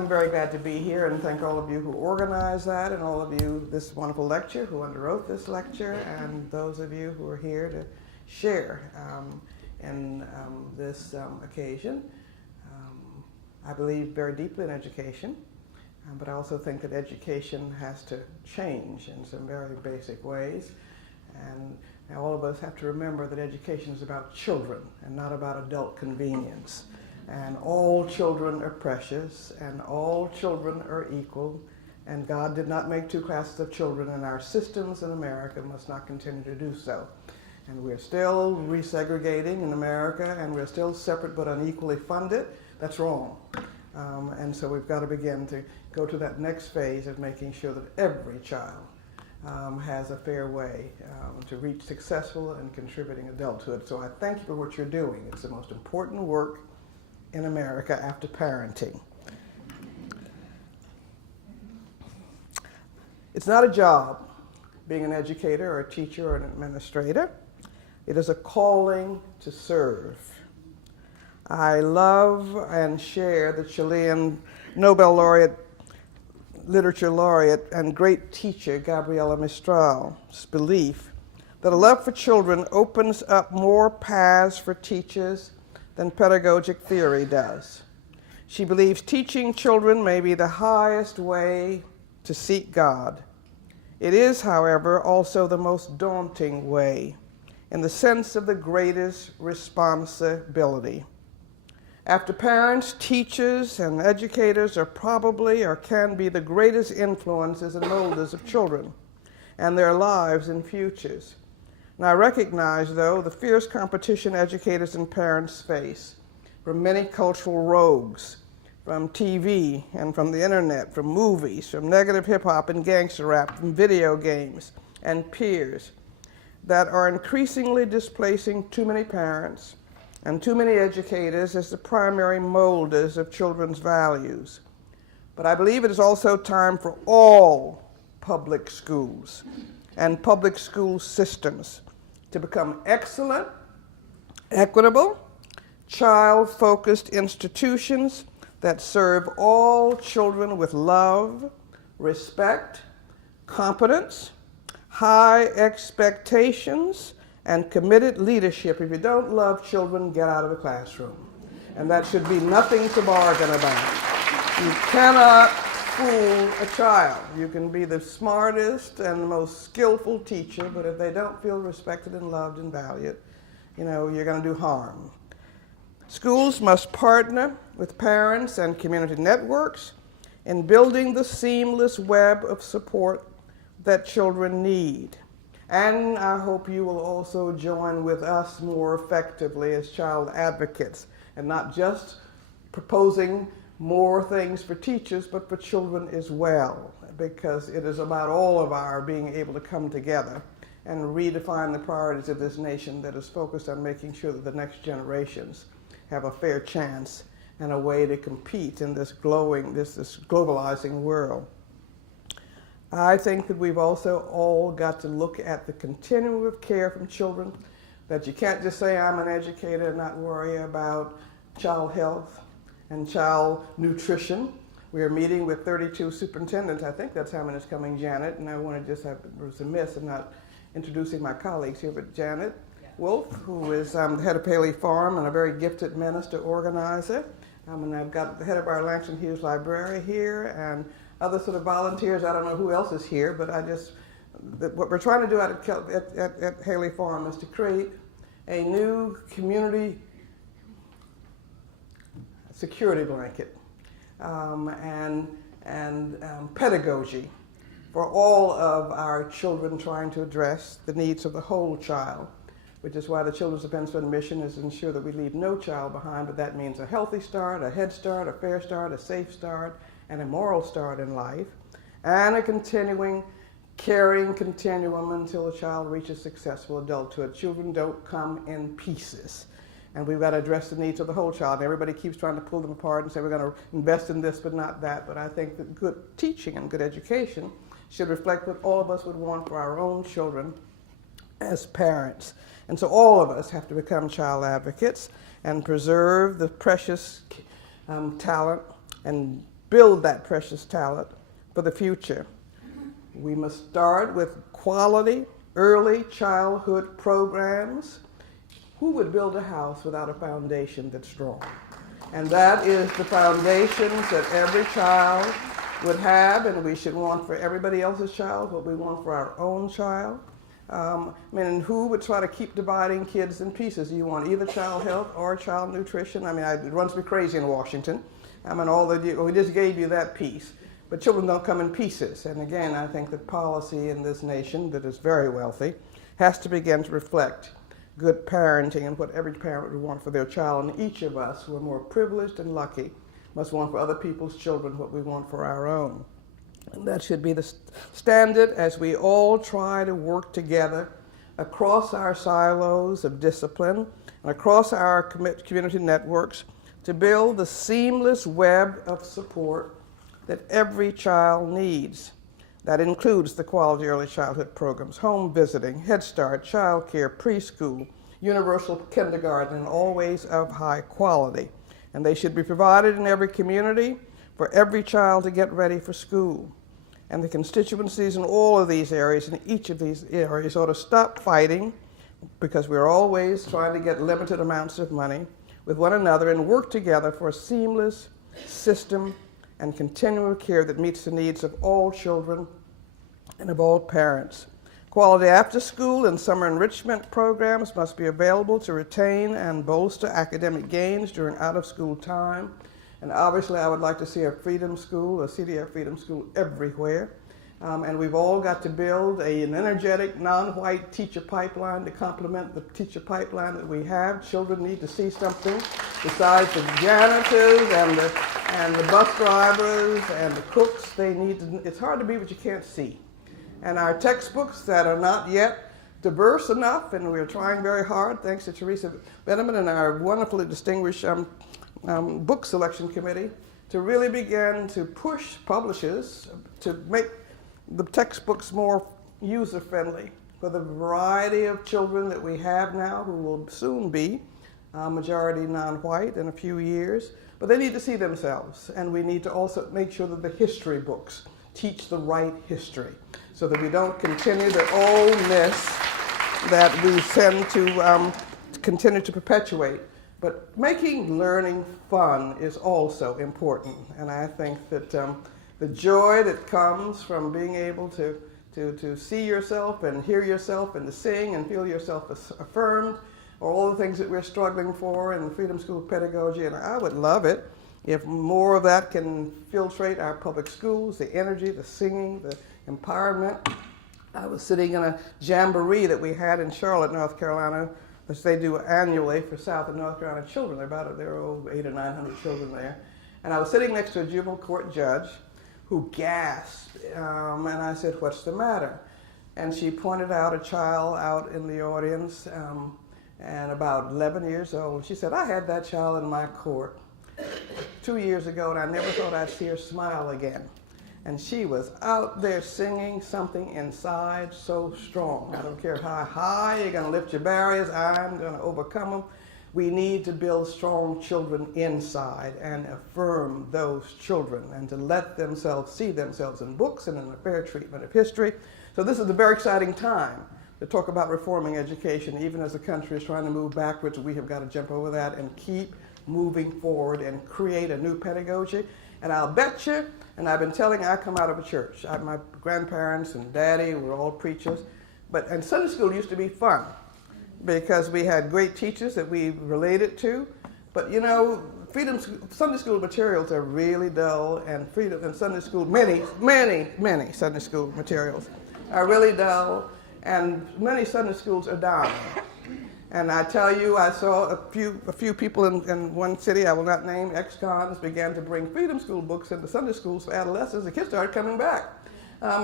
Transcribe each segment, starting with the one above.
I'm very glad to be here and thank all of you who organized that and all of you this wonderful lecture, who underwrote this lecture, and those of you who are here to share in this occasion. I believe very deeply in education, but I also think that education has to change in some very basic ways. And all of us have to remember that education is about children and not about adult convenience. And all children are precious, and all children are equal, and God did not make two classes of children, and our systems in America must not continue to do so. And we're still resegregating in America, and we're still separate but unequally funded. That's wrong. And so we've got to begin to go to that next phase of making sure that every child has a fair way to reach successful and contributing adulthood. So I thank you for what you're doing. It's the most important work in America after parenting. It's not a job, being an educator or a teacher or an administrator. It is a calling to serve. I love and share the Chilean Nobel laureate, literature laureate, and great teacher Gabriela Mistral's belief that a love for children opens up more paths for teachers than pedagogic theory does. She believes teaching children may be the highest way to seek God. It is, however, also the most daunting way, in the sense of the greatest responsibility. After parents, teachers, and educators are probably or can be the greatest influences and molders of children and their lives and futures. And I recognize, though, the fierce competition educators and parents face from many cultural rogues, from TV and from the internet, from movies, from negative hip-hop and gangster rap, from video games and peers that are increasingly displacing too many parents and too many educators as the primary molders of children's values. But I believe it is also time for all public schools and public school systems to become excellent, equitable, child-focused institutions that serve all children with love, respect, competence, high expectations, and committed leadership. If you don't love children, get out of the classroom. And that should be nothing to bargain about. You cannot fool a child. You can be the smartest and most skillful teacher, but if they don't feel respected and loved and valued, you're going to do harm. Schools must partner with parents and community networks in building the seamless web of support that children need. And I hope you will also join with us more effectively as child advocates, and not just proposing more things for teachers, but for children as well, because it is about all of our being able to come together and redefine the priorities of this nation that is focused on making sure that the next generations have a fair chance and a way to compete in this globalizing world. I think that we've also all got to look at the continuum of care from children, that you can't just say I'm an educator and not worry about child health and child nutrition. We are meeting with 32 superintendents. I think that's how many is coming, Janet, and I want to just was amiss in not introducing my colleagues here, but Janet Wolf, who is the head of Paley Farm and a very gifted minister organizer. And I've got the head of our Langston Hughes Library here and other sort of volunteers. I don't know who else is here, but what we're trying to do at Haley Farm is to create a new community security blanket and pedagogy for all of our children, trying to address the needs of the whole child, which is why the Children's Defense Fund mission is to ensure that we leave no child behind, but that means a healthy start, a head start, a fair start, a safe start, and a moral start in life, and a continuing caring continuum until a child reaches successful adulthood. Children don't come in pieces. And we've got to address the needs of the whole child. And everybody keeps trying to pull them apart and say we're going to invest in this but not that. But I think that good teaching and good education should reflect what all of us would want for our own children as parents. And so all of us have to become child advocates and preserve the precious talent and build that precious talent for the future. We must start with quality early childhood programs. Who would build a house without a foundation that's strong? And that is the foundations that every child would have, and we should want for everybody else's child what we want for our own child. Who would try to keep dividing kids in pieces? You want either child health or child nutrition? It runs me crazy in Washington. We just gave you that piece. But children don't come in pieces. And again, I think that policy in this nation that is very wealthy has to begin to reflect good parenting and what every parent would want for their child. And each of us who are more privileged and lucky must want for other people's children what we want for our own. And that should be the standard as we all try to work together across our silos of discipline and across our community networks to build the seamless web of support that every child needs. That includes the quality early childhood programs, home visiting, Head Start, child care, preschool, universal kindergarten, and always of high quality. And they should be provided in every community for every child to get ready for school. And the constituencies in all of these areas, in each of these areas, ought to stop fighting, because we're always trying to get limited amounts of money, with one another and work together for a seamless system and continual care that meets the needs of all children and of all parents. Quality after-school and summer enrichment programs must be available to retain and bolster academic gains during out-of-school time. And obviously, I would like to see a freedom school, a CDF freedom school everywhere. And we've all got to build an energetic, non-white teacher pipeline to complement the teacher pipeline that we have. Children need to see something besides the janitors and the bus drivers and the cooks. It's hard to be what you can't see. And our textbooks that are not yet diverse enough, and we're trying very hard, thanks to Teresa Benneman and our wonderfully distinguished book selection committee, to really begin to push publishers to make the textbooks more user-friendly for the variety of children that we have now, who will soon be majority non-white in a few years. But they need to see themselves, and we need to also make sure that the history books teach the right history, so that we don't continue the oldness that we tend to continue to perpetuate. But making learning fun is also important, and I think that the joy that comes from being able to see yourself and hear yourself and to sing and feel yourself affirmed are all the things that we're struggling for in the Freedom School pedagogy, and I would love it if more of that can filtrate our public schools, the energy, the singing, the empowerment. I was sitting in a jamboree that we had in Charlotte, North Carolina, which they do annually for South and North Carolina children. There are over 800 or 900 children there. And I was sitting next to a juvenile court judge who gasped, and I said, "What's the matter?" And she pointed out a child out in the audience, and about 11 years old. She said, "I had that child in my court 2 years ago, and I never thought I'd see her smile again." And she was out there singing something inside so strong. I don't care how high you're going to lift your barriers, I'm going to overcome them. We need to build strong children inside and affirm those children and to let themselves see themselves in books and in a fair treatment of history. So this is a very exciting time to talk about reforming education. Even as the country is trying to move backwards, we have got to jump over that and keep moving forward and create a new pedagogy. And I'll bet you, and I've been telling, I come out of a church. My grandparents and daddy were all preachers, and Sunday school used to be fun because we had great teachers that we related to. But you know, Sunday school materials are really dull, and Sunday school, many Sunday school materials are really dull, and many Sunday schools are dying. And I tell you, I saw a few people in one city, I will not name, ex-cons, began to bring freedom school books into Sunday schools for adolescents. The kids started coming back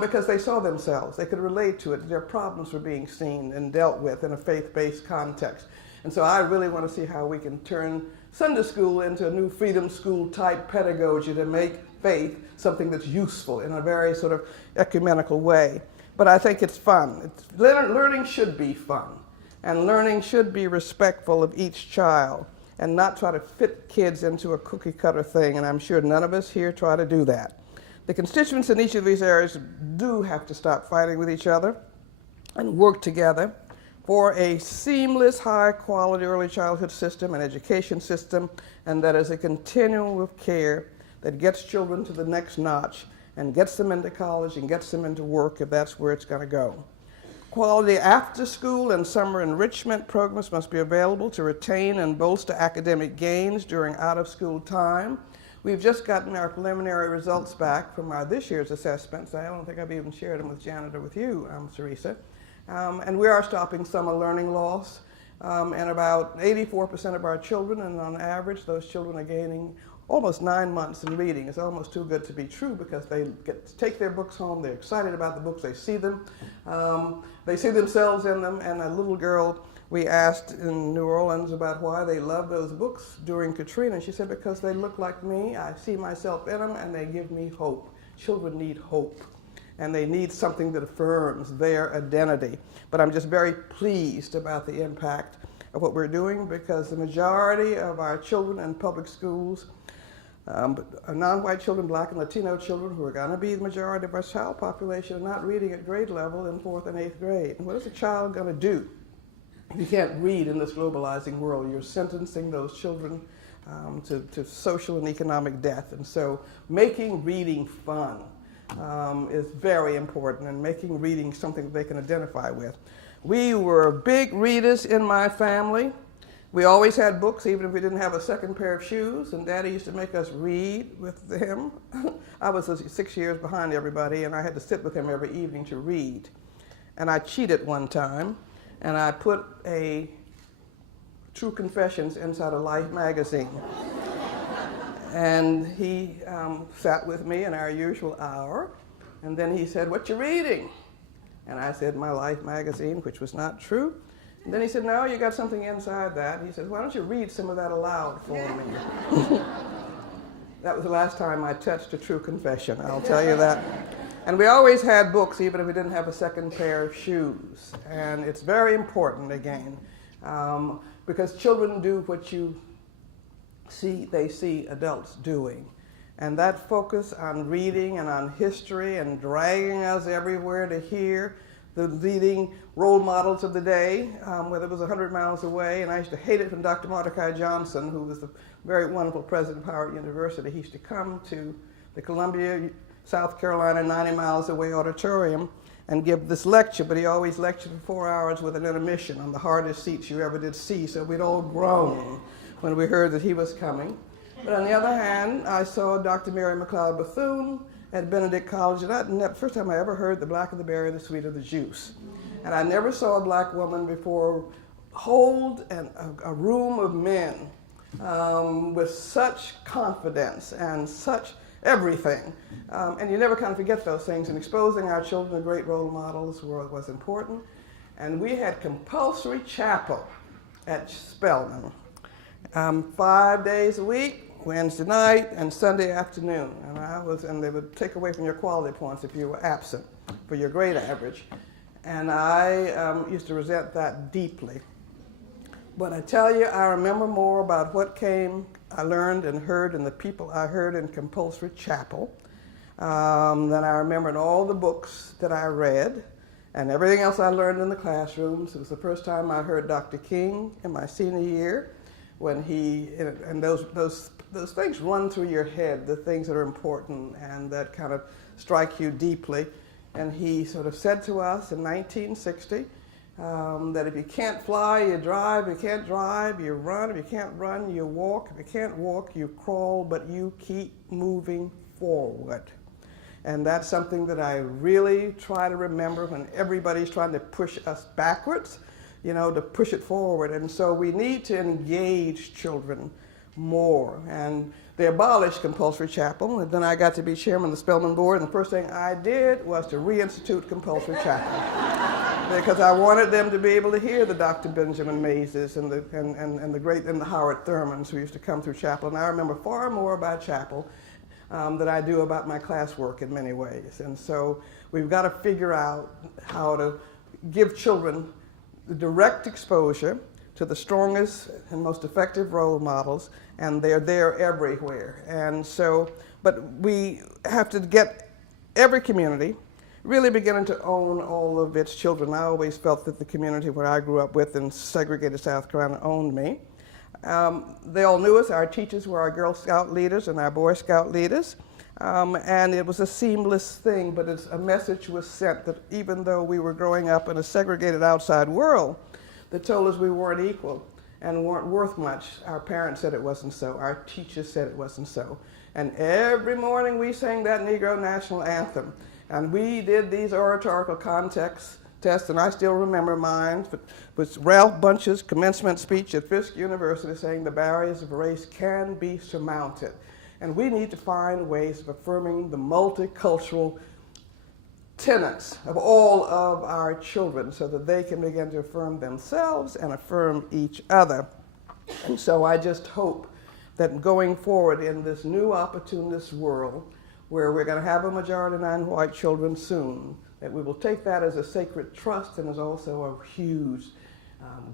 because they saw themselves. They could relate to it. Their problems were being seen and dealt with in a faith-based context. And so I really want to see how we can turn Sunday school into a new freedom school type pedagogy to make faith something that's useful in a very sort of ecumenical way. But I think it's fun. Learning should be fun. And learning should be respectful of each child. and not try to fit kids into a cookie cutter thing, and I'm sure none of us here try to do that. The constituents in each of these areas do have to stop fighting with each other and work together for a seamless, high-quality early childhood system and education system, and that is a continuum of care that gets children to the next notch and gets them into college and gets them into work if that's where it's going to go. Quality after-school and summer enrichment programs must be available to retain and bolster academic gains during out-of-school time. We've just gotten our preliminary results back from our this year's assessments. I don't think I've even shared them with Janet or with you, Teresa. And we are stopping summer learning loss. And about 84% of our children, and on average, those children are gaining almost 9 months in reading. It's almost too good to be true because they get to take their books home, they're excited about the books, they see them, they see themselves in them. And a little girl we asked in New Orleans about why they love those books during Katrina, and she said, because they look like me, I see myself in them, and they give me hope. Children need hope, and they need something that affirms their identity. But I'm just very pleased about the impact of what we're doing, because the majority of our children in public schools, non-white children, Black and Latino children, who are going to be the majority of our child population, are not reading at grade level in 4th and 8th grade. And what is a child going to do if you can't read in this globalizing world? You're sentencing those children to social and economic death. And so making reading fun is very important, and making reading something that they can identify with. We were big readers in my family. We always had books, even if we didn't have a second pair of shoes, and Daddy used to make us read with him. I was 6 years behind everybody, and I had to sit with him every evening to read. And I cheated one time, and I put a True Confessions inside a Life magazine. And he sat with me in our usual hour, and then he said, "What you reading?" And I said, "My Life magazine," which was not true. And then he said, "No, you got something inside that." He said, "Why don't you read some of that aloud for me?" That was the last time I touched a True Confession, I'll tell you that. And we always had books, even if we didn't have a second pair of shoes. And it's very important, again, because children do what they see adults doing. And that focus on reading and on history and dragging us everywhere to hear the leading role models of the day, whether it was 100 miles away. And I used to hate it when Dr. Mordecai Johnson, who was the very wonderful president of Howard University, he used to come to the Columbia, South Carolina, 90 miles away auditorium and give this lecture, but he always lectured for 4 hours with an intermission on the hardest seats you ever did see, so we'd all groan when we heard that he was coming. But on the other hand, I saw Dr. Mary McLeod Bethune at Benedict College, and that first time I ever heard the black of the berry, the sweet of the juice. And I never saw a black woman before hold a room of men with such confidence and such everything. And you never kind of forget those things. And exposing our children to great role models was important. And we had compulsory chapel at Spelman, 5 days a week, Wednesday night and Sunday afternoon. And they would take away from your quality points if you were absent for your grade average. And I used to resent that deeply. But I tell you, I remember more about what I learned and heard, and the people I heard in compulsory chapel than I remember in all the books that I read and everything else I learned in the classrooms. It was the first time I heard Dr. King in my senior year, when and those things run through your head, the things that are important and that kind of strike you deeply. And he sort of said to us in 1960 that if you can't fly, you drive. If you can't drive, you run. If you can't run, you walk. If you can't walk, you crawl, but you keep moving forward. And that's something that I really try to remember when everybody's trying to push us backwards, to push it forward. And so we need to engage children more. And they abolished compulsory chapel, and then I got to be chairman of the Spelman board, and the first thing I did was to reinstitute compulsory chapel. Because I wanted them to be able to hear the Dr. Benjamin Mazes and the Howard Thurmans who used to come through chapel. And I remember far more about chapel than I do about my classwork in many ways. And so we've got to figure out how to give children the direct exposure to the strongest and most effective role models, and they're there everywhere. And so, but we have to get every community really beginning to own all of its children. I always felt that the community where I grew up with in segregated South Carolina owned me. They all knew us. Our teachers were our Girl Scout leaders and our Boy Scout leaders. And it was a seamless thing, but a message was sent that even though we were growing up in a segregated outside world that told us we weren't equal and weren't worth much, our parents said it wasn't so, our teachers said it wasn't so. And every morning we sang that Negro National Anthem. And we did these oratorical context tests, and I still remember mine, was Ralph Bunche's commencement speech at Fisk University saying the barriers of race can be surmounted. And we need to find ways of affirming the multicultural tenets of all of our children so that they can begin to affirm themselves and affirm each other. And so I just hope that going forward in this new opportunist world, where we're going to have a majority non-white children soon, that we will take that as a sacred trust and as also a huge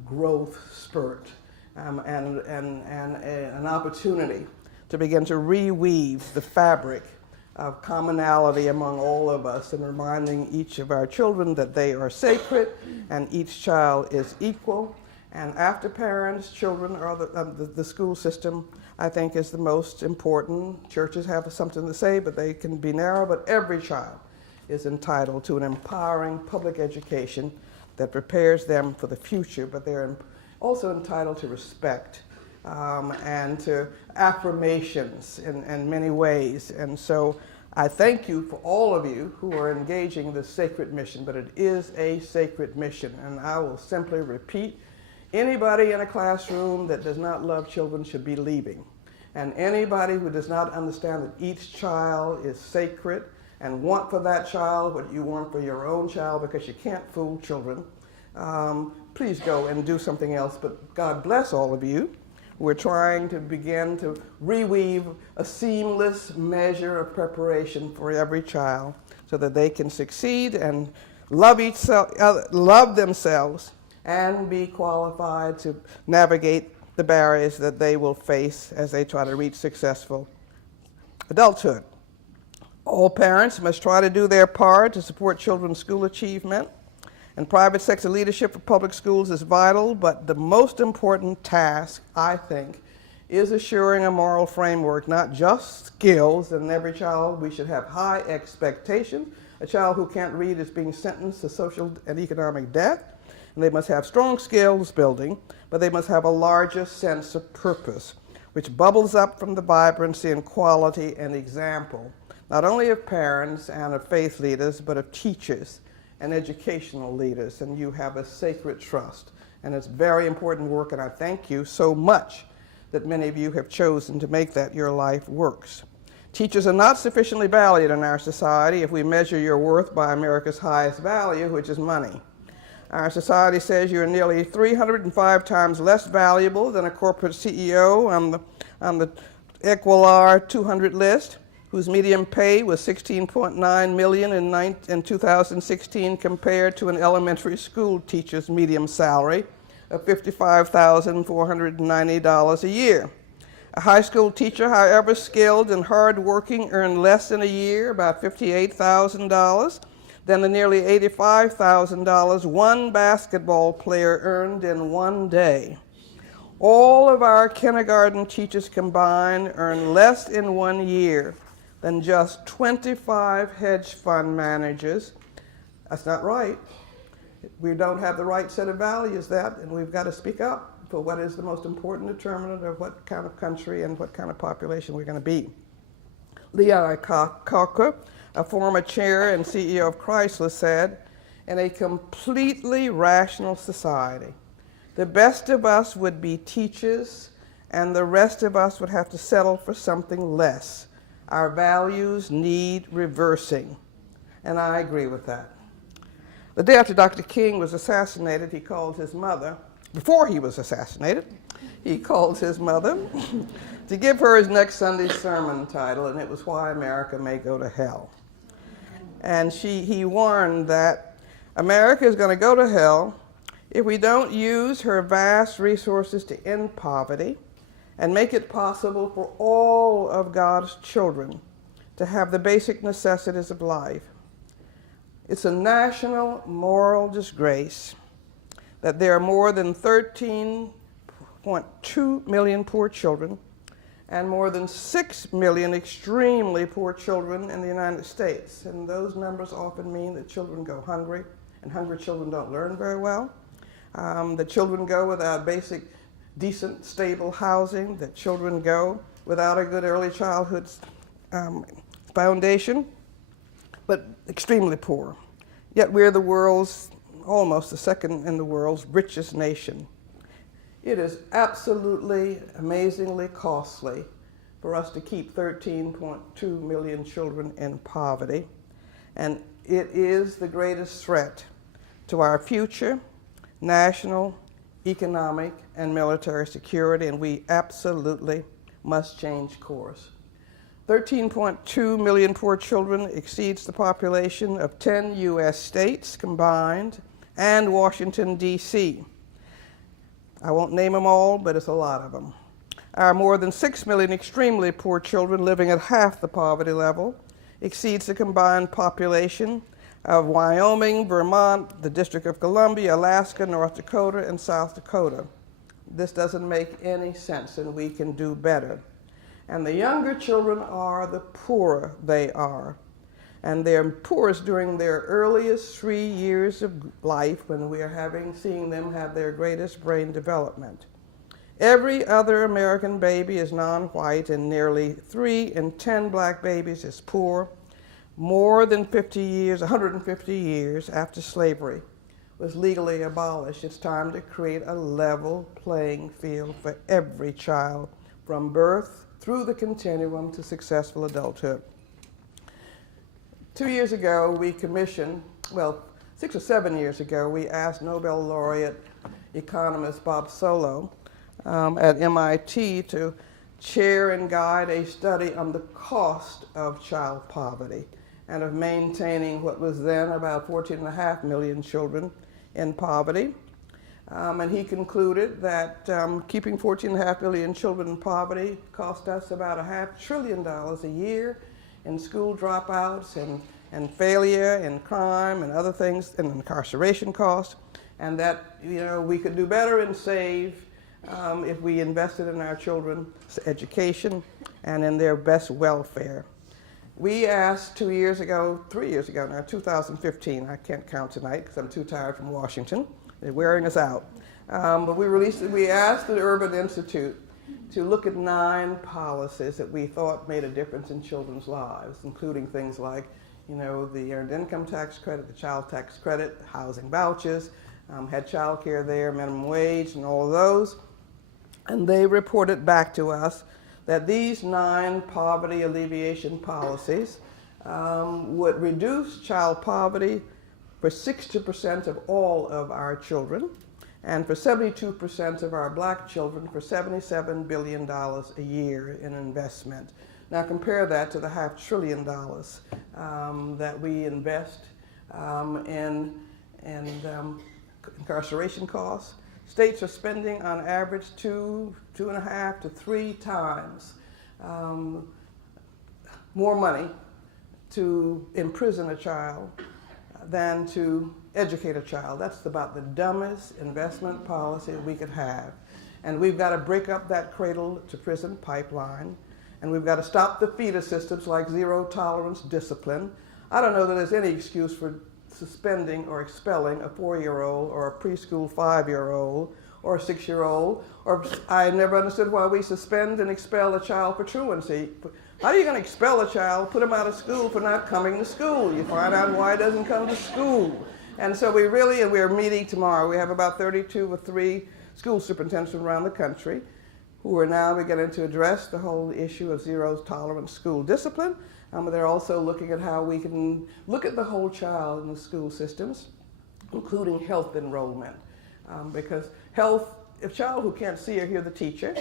growth spurt and an opportunity to begin to reweave the fabric of commonality among all of us and reminding each of our children that they are sacred and each child is equal. And after parents, children are the school system, I think, is the most important. Churches have something to say, but they can be narrow, but every child is entitled to an empowering public education that prepares them for the future, but they're also entitled to respect and to affirmations in many ways. And so I thank you for all of you who are engaging this sacred mission, but it is a sacred mission. And I will simply repeat, anybody in a classroom that does not love children should be leaving. And anybody who does not understand that each child is sacred and want for that child what you want for your own child, because you can't fool children, please go and do something else. But God bless all of you. We're trying to begin to reweave a seamless measure of preparation for every child so that they can succeed and love themselves and be qualified to navigate the barriers that they will face as they try to reach successful adulthood. All parents must try to do their part to support children's school achievement, and private sector leadership for public schools is vital, but the most important task, I think, is assuring a moral framework, not just skills. In every child, we should have high expectations. A child who can't read is being sentenced to social and economic death, and they must have strong skills building, but they must have a larger sense of purpose, which bubbles up from the vibrancy and quality and example, not only of parents and of faith leaders, but of teachers and educational leaders. And you have a sacred trust, and it's very important work, and I thank you so much that many of you have chosen to make that your life works. Teachers are not sufficiently valued in our society if we measure your worth by America's highest value, which is money. Our society says you're nearly 305 times less valuable than a corporate CEO on the Equilar 200 list, whose median pay was $16.9 million in 2016 compared to an elementary school teacher's median salary of $55,490 a year. A high school teacher, however skilled and hardworking, earned less in a year, about $58,000, than the nearly $85,000 one basketball player earned in one day. All of our kindergarten teachers combined earn less in 1 year than just 25 hedge fund managers. That's not right. We don't have the right set of values and we've got to speak up for what is the most important determinant of what kind of country and what kind of population we're going to be. Leon Cocker, a former chair and CEO of Chrysler, said, "In a completely rational society, the best of us would be teachers and the rest of us would have to settle for something less. Our values need reversing." And I agree with that. The day after Dr. King was assassinated, he called his mother, before he was assassinated, he called his mother to give her his next Sunday's sermon title, and it was "Why America May Go to Hell." And he warned that America is going to go to hell If we don't use her vast resources to end poverty and make it possible for all of God's children to have the basic necessities of life, it's a national moral disgrace that there are more than 13.2 million poor children and more than 6 million extremely poor children in the United States. And those numbers often mean that children go hungry, and hungry children don't learn very well. That children go without basic, decent, stable housing, that children go without a good early childhood foundation, but extremely poor. Yet we're the world's, almost the second in the world's richest nation. It is absolutely, amazingly costly for us to keep 13.2 million children in poverty, and it is the greatest threat to our future, national, economic, and military security, and we absolutely must change course. 13.2 million poor children exceeds the population of 10 U.S. states combined and Washington, D.C. I won't name them all, but it's a lot of them. Our more than 6 million extremely poor children living at half the poverty level exceeds the combined population of Wyoming, Vermont, the District of Columbia, Alaska, North Dakota, and South Dakota. This doesn't make any sense, and we can do better. And the younger children are, the poorer they are. And they're poorest during their earliest 3 years of life, when we are seeing them have their greatest brain development. Every other American baby is non-white, and nearly 3 in 10 black babies is poor. More than 150 years after slavery was legally abolished, it's time to create a level playing field for every child, from birth through the continuum to successful adulthood. 2 years ago, we commissioned, 6 or 7 years ago, we asked Nobel laureate economist Bob Solow at MIT to chair and guide a study on the cost of child poverty and of maintaining what was then about 14.5 million children in poverty. And he concluded that keeping 14.5 million children in poverty cost us about $500 billion a year in school dropouts and failure and crime and other things, and incarceration costs, and that we could do better and save if we invested in our children's education and in their best welfare. We asked 3 years ago now, 2015, I can't count tonight because I'm too tired from Washington. They're wearing us out. But we asked the Urban Institute to look at 9 policies that we thought made a difference in children's lives, including things like, the Earned Income Tax Credit, the Child Tax Credit, housing vouchers, had child care there, minimum wage, and all of those. And they reported back to us that these 9 poverty alleviation policies would reduce child poverty for 60% of all of our children, and for 72% of our black children for $77 billion a year in investment. Now compare that to the $500 billion that we invest in incarceration costs. States are spending on average 2.5 to 3 times more money to imprison a child than to educate a child. That's about the dumbest investment policy we could have. And we've got to break up that cradle to prison pipeline, and we've got to stop the feeder systems like zero tolerance discipline. I don't know that there's any excuse for suspending or expelling a 4-year-old or a preschool 5-year-old or a 6-year-old, or I never understood why we suspend and expel a child for truancy. How are you going to expel a child, put him out of school for not coming to school? You find out why he doesn't come to school. And so we're meeting tomorrow. We have about 32 or 3 school superintendents around the country who are now beginning to address the whole issue of zero tolerance school discipline. They're also looking at how we can look at the whole child in the school systems, including health enrollment, because health a child who can't see or hear the teacher,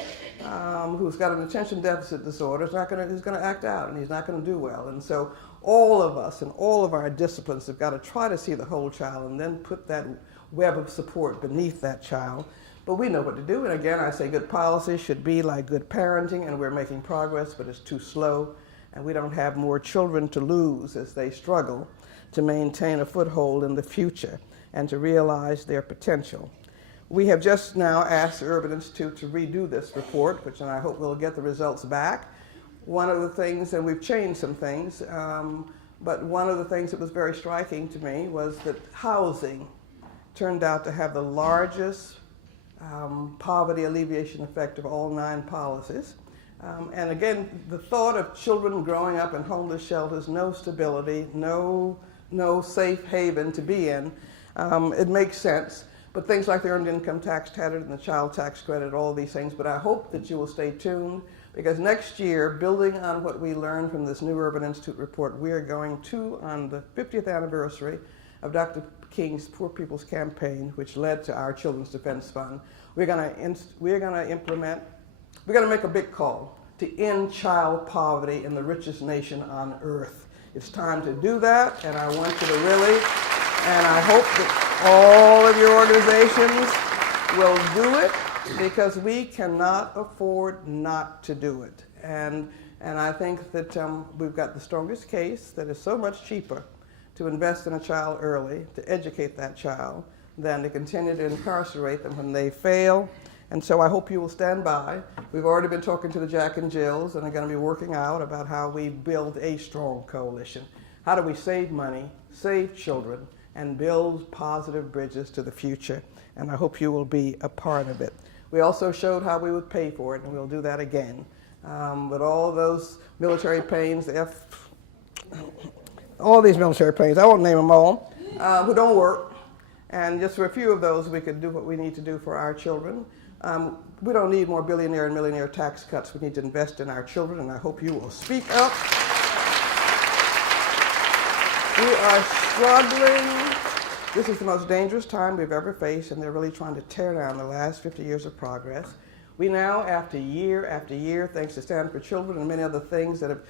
who's got an attention deficit disorder, he's going to act out and he's not going to do well. And so all of us and all of our disciplines have got to try to see the whole child and then put that web of support beneath that child. But we know what to do. And again, I say good policy should be like good parenting, and we're making progress, but it's too slow. And we don't have more children to lose as they struggle to maintain a foothold in the future and to realize their potential. We have just now asked the Urban Institute to redo this report, which I hope we'll get the results back. One of the things, and we've changed some things, but one of the things that was very striking to me was that housing turned out to have the largest poverty alleviation effect of all 9 policies. And again, the thought of children growing up in homeless shelters, no stability, no safe haven to be in, it makes sense. But things like the earned income tax credit and the child tax credit, all these things. But I hope that you will stay tuned, because next year, building on what we learned from this new Urban Institute report, we are going to, on the 50th anniversary of Dr. King's Poor People's Campaign, which led to our Children's Defense Fund, we're going to make a big call to end child poverty in the richest nation on earth. It's time to do that, and I want you to really, and I hope that all of your organizations will do it, because we cannot afford not to do it. And I think that we've got the strongest case that is so much cheaper to invest in a child early, to educate that child, than to continue to incarcerate them when they fail. And so I hope you will stand by. We've already been talking to the Jack and Jills, and are going to be working out about how we build a strong coalition. How do we save money, save children, and build positive bridges to the future? And I hope you will be a part of it. We also showed how we would pay for it, and we'll do that again. With all those military planes, all these military planes, I won't name them all, who don't work. And just for a few of those, we could do what we need to do for our children. We don't need more billionaire and millionaire tax cuts. We need to invest in our children, and I hope you will speak up. We are struggling. This is the most dangerous time we've ever faced, and they're really trying to tear down the last 50 years of progress. We now, after year, thanks to Stand for Children and many other things that have,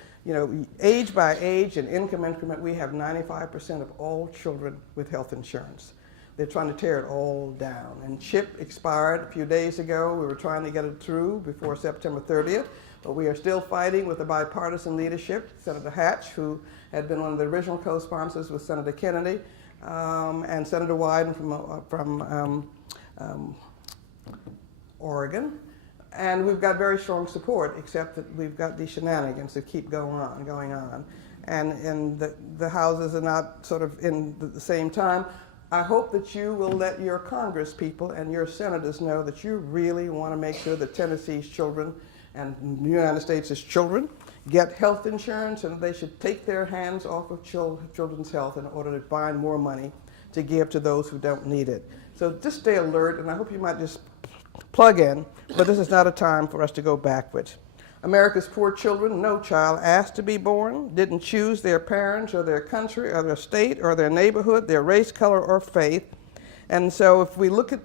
age by age and income increment, we have 95% of all children with health insurance. They're trying to tear it all down. And CHIP expired a few days ago. We were trying to get it through before September 30th, but we are still fighting with the bipartisan leadership, Senator Hatch, who had been one of the original co-sponsors with Senator Kennedy, and Senator Wyden from Oregon. And we've got very strong support, except that we've got these shenanigans that keep going on. And the houses are not sort of in the same time. I hope that you will let your Congress people and your senators know that you really want to make sure that Tennessee's children and the United States' children get health insurance, and they should take their hands off of children's health in order to find more money to give to those who don't need it. So just stay alert, and I hope you might just plug in, but this is not a time for us to go backwards. America's poor children, no child asked to be born, didn't choose their parents or their country or their state or their neighborhood, their race, color, or faith. And so if we look at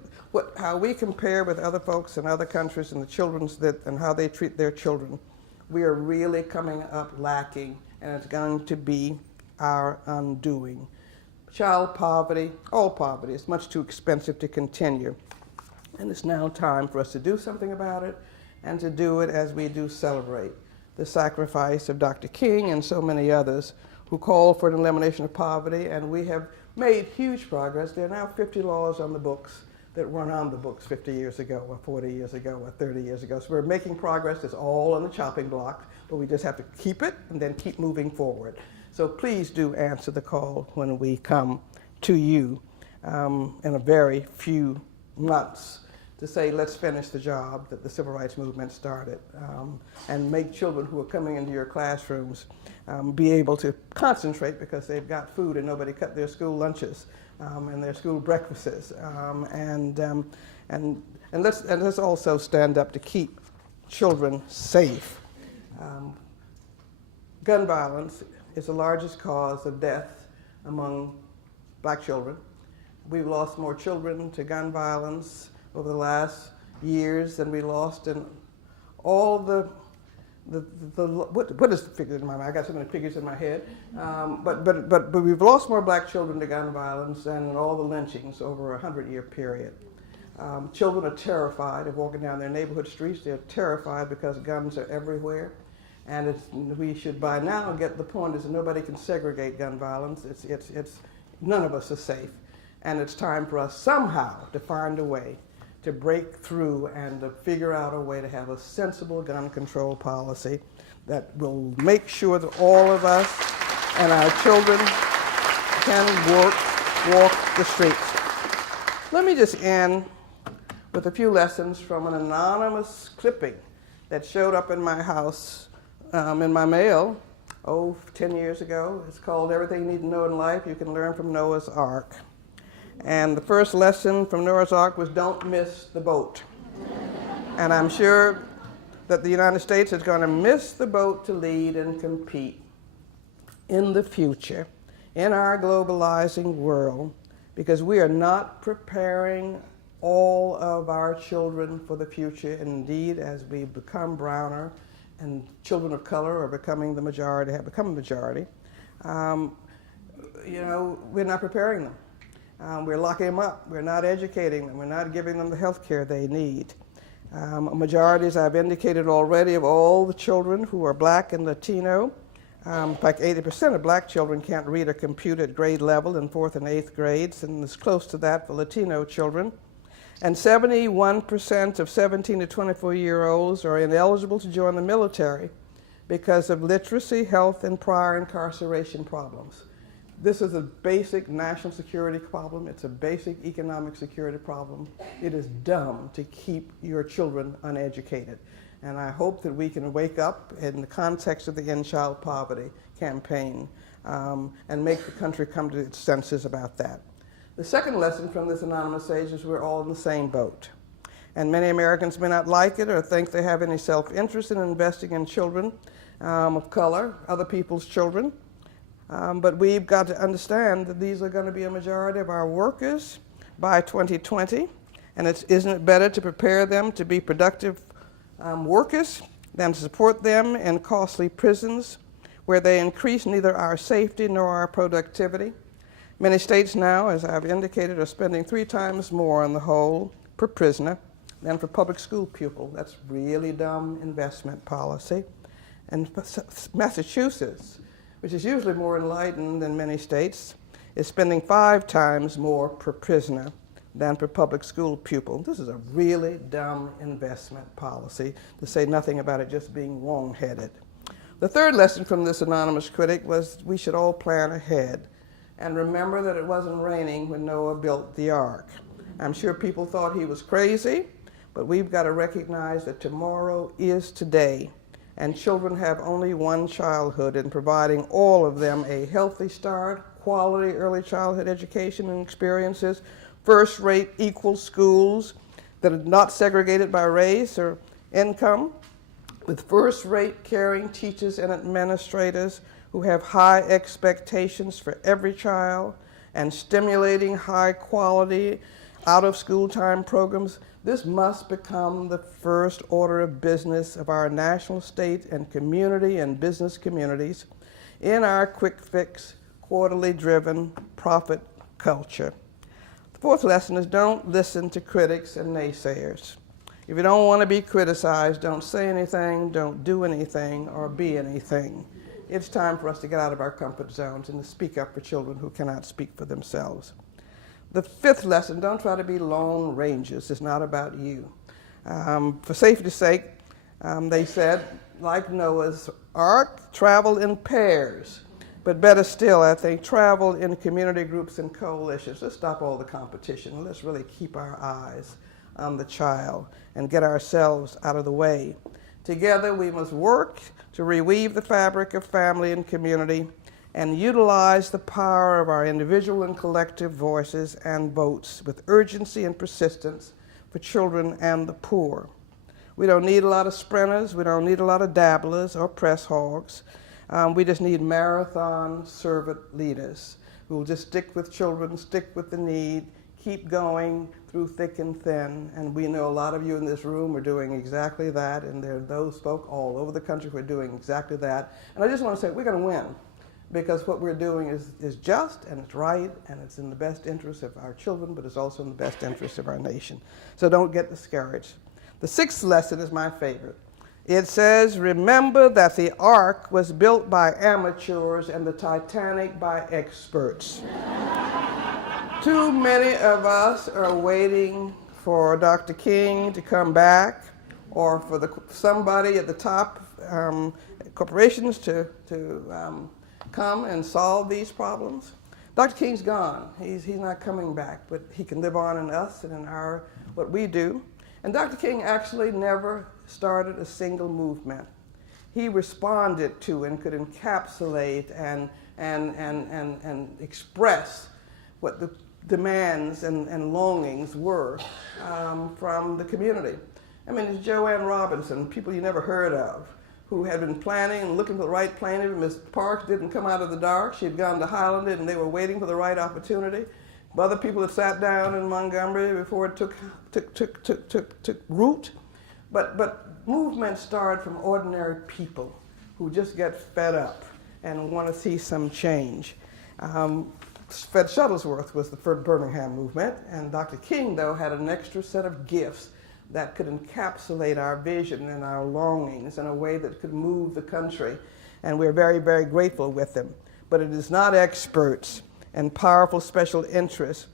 how we compare with other folks in other countries and the children's and how they treat their children, we are really coming up lacking, and it's going to be our undoing. Child poverty, all poverty, is much too expensive to continue. And it's now time for us to do something about it, and to do it as we do celebrate the sacrifice of Dr. King and so many others who called for an elimination of poverty, and we have made huge progress. There are now 50 laws on the books that weren't on the books 50 years ago, or 40 years ago, or 30 years ago. So we're making progress. It's all on the chopping block, but we just have to keep it and then keep moving forward. So please do answer the call when we come to you in a very few months to say, let's finish the job that the civil rights movement started, and make children who are coming into your classrooms be able to concentrate because they've got food and nobody cut their school lunches and their school breakfasts. And let's also stand up to keep children safe. Gun violence is the largest cause of death among black children. We've lost more children to gun violence over the last years than we lost in all what is the figure in my mind? I got so many figures in my head. But we've lost more black children to gun violence than in all the lynchings over a 100-year period. Children are terrified of walking down their neighborhood streets. They're terrified because guns are everywhere. And we should by now get the point is that nobody can segregate gun violence. None of us are safe. And it's time for us somehow to find a way to break through and to figure out a way to have a sensible gun control policy that will make sure that all of us and our children can walk the streets. Let me just end with a few lessons from an anonymous clipping that showed up in my house, in my mail, 10 years ago. It's called Everything You Need to Know in Life You Can Learn from Noah's Ark. And the first lesson from Noah's Ark was don't miss the boat. And I'm sure that the United States is going to miss the boat to lead and compete in the future in our globalizing world because we are not preparing all of our children for the future. Indeed, as we become browner and children of color are becoming the majority, have become the majority, we're not preparing them. We're locking them up. We're not educating them. We're not giving them the health care they need. Majorities, I've indicated already, of all the children who are black and Latino. In fact, 80% of black children can't read or compute at grade level in 4th and 8th grades, and it's close to that for Latino children. And 71% of 17 to 24-year-olds are ineligible to join the military because of literacy, health, and prior incarceration problems. This is a basic national security problem. It's a basic economic security problem. It is dumb to keep your children uneducated. And I hope that we can wake up in the context of the End Child Poverty campaign and make the country come to its senses about that. The second lesson from this anonymous sage is we're all in the same boat. And many Americans may not like it or think they have any self-interest in investing in children of color, other people's children. But we've got to understand that these are going to be a majority of our workers by 2020. And isn't it better to prepare them to be productive workers than to support them in costly prisons where they increase neither our safety nor our productivity? Many states now, as I've indicated, are spending 3 times more on the whole per prisoner than for public school pupil. That's really dumb investment policy. And Massachusetts, which is usually more enlightened than many states, is spending 5 times more per prisoner than per public school pupil. This is a really dumb investment policy, to say nothing about it just being wrong-headed. The third lesson from this anonymous critic was we should all plan ahead and remember that it wasn't raining when Noah built the ark. I'm sure people thought he was crazy, but we've got to recognize that tomorrow is today. And children have only one childhood, and providing all of them a healthy start, quality early childhood education and experiences, first-rate equal schools that are not segregated by race or income, with first-rate caring teachers and administrators who have high expectations for every child, and stimulating high-quality out-of-school time programs. This must become the first order of business of our national, state, and community and business communities in our quick-fix, quarterly-driven profit culture. The fourth lesson is don't listen to critics and naysayers. If you don't want to be criticized, don't say anything, don't do anything, or be anything. It's time for us to get out of our comfort zones and to speak up for children who cannot speak for themselves. The fifth lesson, don't try to be lone rangers. It's not about you. For safety's sake, they said, like Noah's Ark, travel in pairs. But better still, I think, travel in community groups and coalitions. Let's stop all the competition. Let's really keep our eyes on the child and get ourselves out of the way. Together, we must work to reweave the fabric of family and community and utilize the power of our individual and collective voices and votes with urgency and persistence for children and the poor. We don't need a lot of sprinters. We don't need a lot of dabblers or press hogs. We just need marathon servant leaders who will just stick with children, stick with the need, keep going through thick and thin. And we know a lot of you in this room are doing exactly that, and there are those folk all over the country who are doing exactly that. And I just want to say, we're going to win, because what we're doing is just, and it's right, and it's in the best interest of our children, but it's also in the best interest of our nation. So don't get discouraged. The sixth lesson is my favorite. It says, remember that the Ark was built by amateurs and the Titanic by experts. Too many of us are waiting for Dr. King to come back, or for somebody at the top corporations to come and solve these problems. Dr. King's gone. He's not coming back, but he can live on in us and in what we do. And Dr. King actually never started a single movement. He responded to and could encapsulate and express what the demands and longings were from the community. I mean, it's Joanne Robinson, people you never heard of, who had been planning and looking for the right plaintiff. Ms. Parks didn't come out of the dark. She had gone to Highland, and they were waiting for the right opportunity. Other people had sat down in Montgomery before it took root. But movements start from ordinary people who just get fed up and want to see some change. Fred Shuttlesworth was the first Birmingham movement, and Dr. King, though, had an extra set of gifts that could encapsulate our vision and our longings in a way that could move the country. And we're very, very grateful with them. But it is not experts and powerful special interests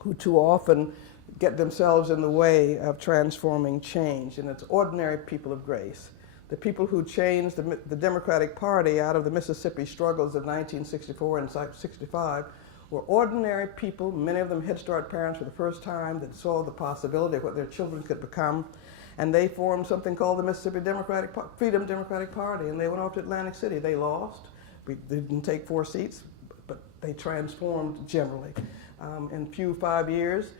who too often get themselves in the way of transforming change. And it's ordinary people of grace. The people who changed the Democratic Party out of the Mississippi struggles of 1964 and 65 were ordinary people, many of them Head Start parents for the first time, that saw the possibility of what their children could become. And they formed something called the Mississippi Freedom Democratic Party, and they went off to Atlantic City. They lost. They didn't take 4 seats, but they transformed generally. In few 5 years,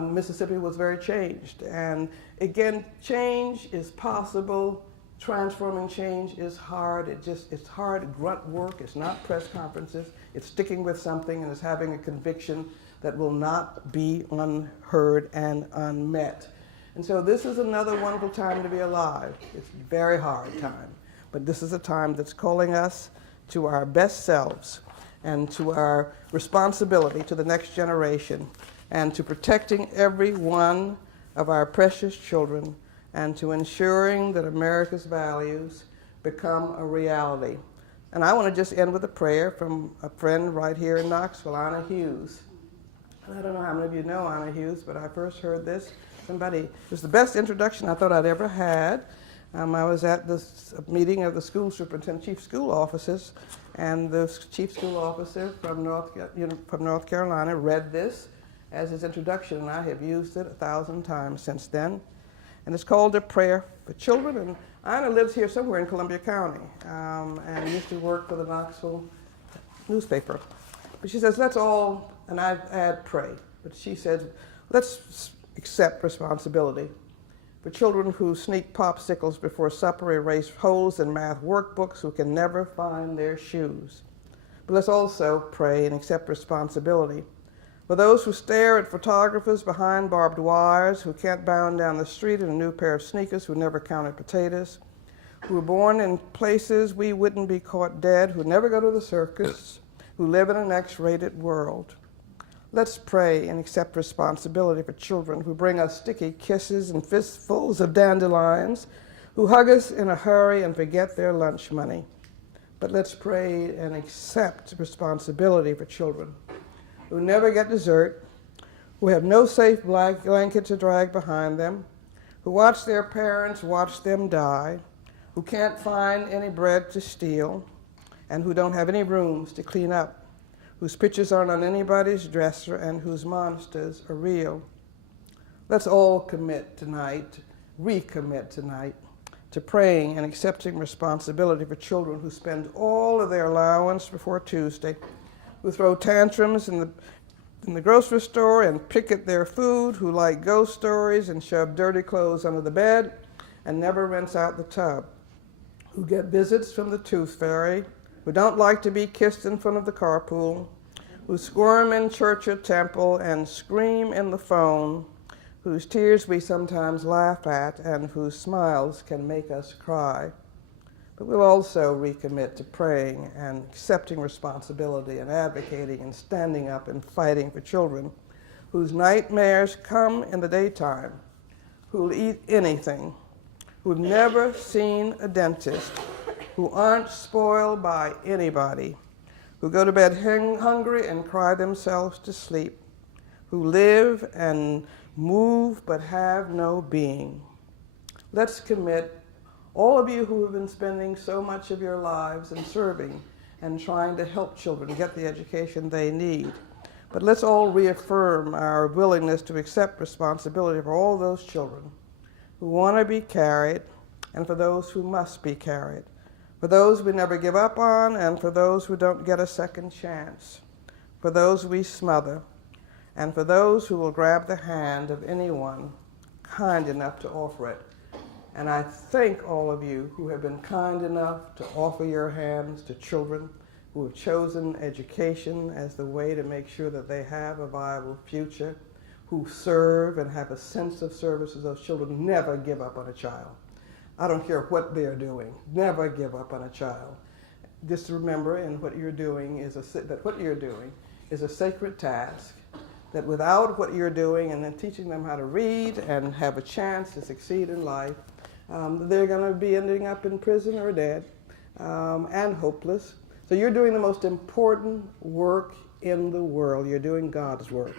Mississippi was very changed. And again, change is possible. Transforming change is hard. It's hard grunt work. It's not press conferences. It's sticking with something, and it's having a conviction that will not be unheard and unmet. And so this is another wonderful time to be alive. It's a very hard time, but this is a time that's calling us to our best selves and to our responsibility to the next generation and to protecting every one of our precious children and to ensuring that America's values become a reality. And I want to just end with a prayer from a friend right here in Knoxville, Anna Hughes. And I don't know how many of you know Anna Hughes, but I first heard this. It was the best introduction I thought I'd ever had. I was at this meeting of the school superintendent, chief school officers, and the chief school officer from North Carolina read this as his introduction, and I have used it 1,000 times since then. And it's called A Prayer for Children. And Anna lives here somewhere in Columbia County and used to work for the Knoxville newspaper. But she says, let's all, and I add pray, but she says, let's accept responsibility for children who sneak popsicles before supper, erase holes in math workbooks, who can never find their shoes. But let's also pray and accept responsibility for those who stare at photographers behind barbed wires, who can't bound down the street in a new pair of sneakers, who never counted potatoes, who were born in places we wouldn't be caught dead, who never go to the circus, who live in an X-rated world. Let's pray and accept responsibility for children who bring us sticky kisses and fistfuls of dandelions, who hug us in a hurry and forget their lunch money. But let's pray and accept responsibility for children who never get dessert, who have no safe blanket to drag behind them, who watch their parents watch them die, who can't find any bread to steal, and who don't have any rooms to clean up, whose pictures aren't on anybody's dresser, and whose monsters are real. Let's all commit tonight, recommit tonight, to praying and accepting responsibility for children who spend all of their allowance before Tuesday, who throw tantrums in the grocery store and pick at their food, who like ghost stories and shove dirty clothes under the bed and never rinse out the tub, who get visits from the tooth fairy, who don't like to be kissed in front of the carpool, who squirm in church or temple and scream in the phone, whose tears we sometimes laugh at and whose smiles can make us cry. But we'll also recommit to praying and accepting responsibility and advocating and standing up and fighting for children whose nightmares come in the daytime, who'll eat anything, who've never seen a dentist, who aren't spoiled by anybody, who go to bed hungry and cry themselves to sleep, who live and move but have no being. Let's commit, all of you who have been spending so much of your lives in serving and trying to help children get the education they need. But let's all reaffirm our willingness to accept responsibility for all those children who want to be carried and for those who must be carried, for those we never give up on and for those who don't get a second chance, for those we smother, and for those who will grab the hand of anyone kind enough to offer it. And I thank all of you who have been kind enough to offer your hands to children who have chosen education as the way to make sure that they have a viable future, who serve and have a sense of service to those children. Never give up on a child. I don't care what they're doing. Never give up on a child. Just remember, and what you're doing is a sacred task. That without what you're doing and then teaching them how to read and have a chance to succeed in life, they're going to be ending up in prison or dead and hopeless. So you're doing the most important work in the world. You're doing God's work.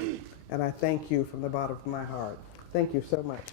And I thank you from the bottom of my heart. Thank you so much.